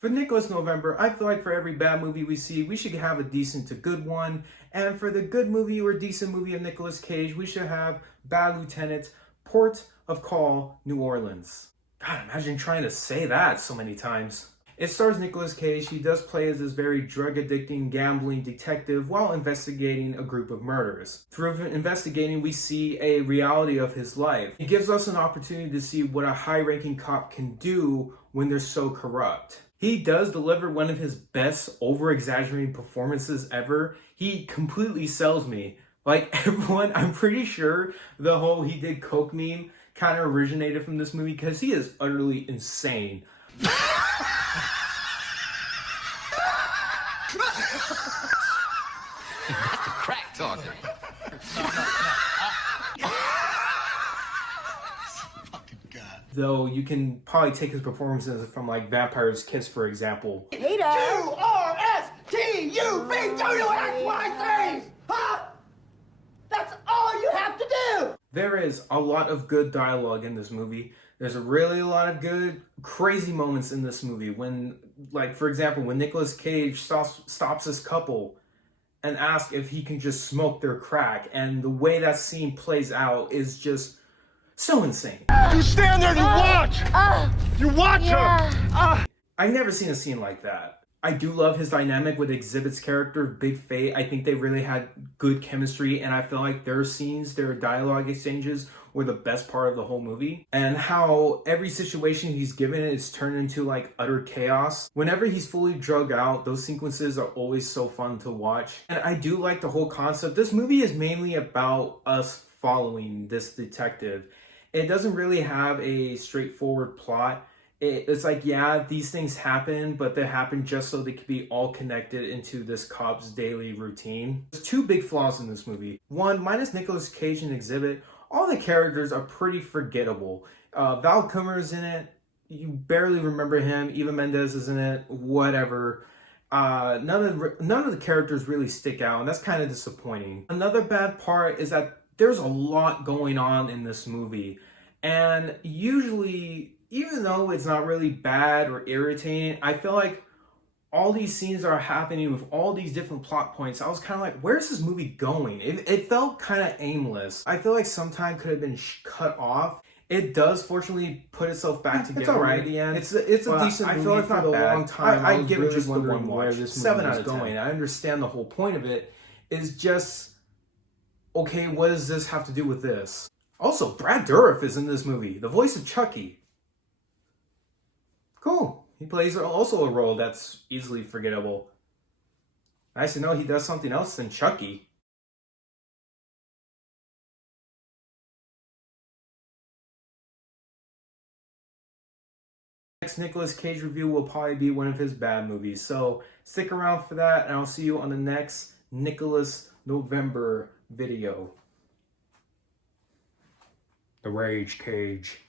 For Nicolas November, I feel like for every bad movie we see, we should have a decent to good one. And for the good movie or decent movie of Nicolas Cage, we should have Bad Lieutenant, Port of Call, New Orleans. God, imagine trying to say that so many times. It stars Nicolas Cage. He does play as this very drug-addicting, gambling detective while investigating a group of murders. Through investigating, we see a reality of his life. It gives us an opportunity to see what a high-ranking cop can do when they're so corrupt. He does deliver one of his best over-exaggerating performances ever. He completely sells me. Like everyone, I'm pretty sure the whole he did coke meme kind of originated from this movie because he is utterly insane. That's the crack talking. Though you can probably take his performances from like Vampire's Kiss, for example. QRSTUVWXYZ! Huh? That's all you have to do! There is a lot of good dialogue in this movie. There's really a lot of good, crazy moments in this movie. When, like, for example, when Nicolas Cage stops this couple and asks if he can just smoke their crack. And the way that scene plays out is just so insane. You stand there and you watch! You watch her! I've never seen a scene like that. I do love his dynamic with Exhibit's character, Big Fate. I think they really had good chemistry, and I feel like their scenes, their dialogue exchanges were the best part of the whole movie. And how every situation he's given is turned into like utter chaos. Whenever he's fully drugged out, those sequences are always so fun to watch. And I do like the whole concept. This movie is mainly about us following this detective. It doesn't really have a straightforward plot. It's like, yeah, these things happen, but they happen just so they can be all connected into this cop's daily routine. There's two big flaws in this movie. One, minus Nicolas Cage and Exhibit, all the characters are pretty forgettable. Val Kilmer's in it. You barely remember him. Eva Mendes is in it. Whatever. None of the characters really stick out, and that's kind of disappointing. Another bad part is that there's a lot going on in this movie, and usually, even though it's not really bad or irritating, I feel like all these scenes are happening with all these different plot points. I was kind of like, where's this movie going? It felt kind of aimless. I feel like some time could have been cut off. It does fortunately put itself back together. It's all right. At the end. It's a decent movie. I feel like for a long time, I give it just the one watch. 7 out of 10. I understand the whole point of it is just, okay, what does this have to do with this? Also, Brad Dourif is in this movie, the voice of Chucky. Cool. He plays also a role that's easily forgettable. Nice to know he does something else than Chucky. Next Nicolas Cage review will probably be one of his bad movies, so stick around for that, and I'll see you on the next Nicolas November video. The Rage Cage.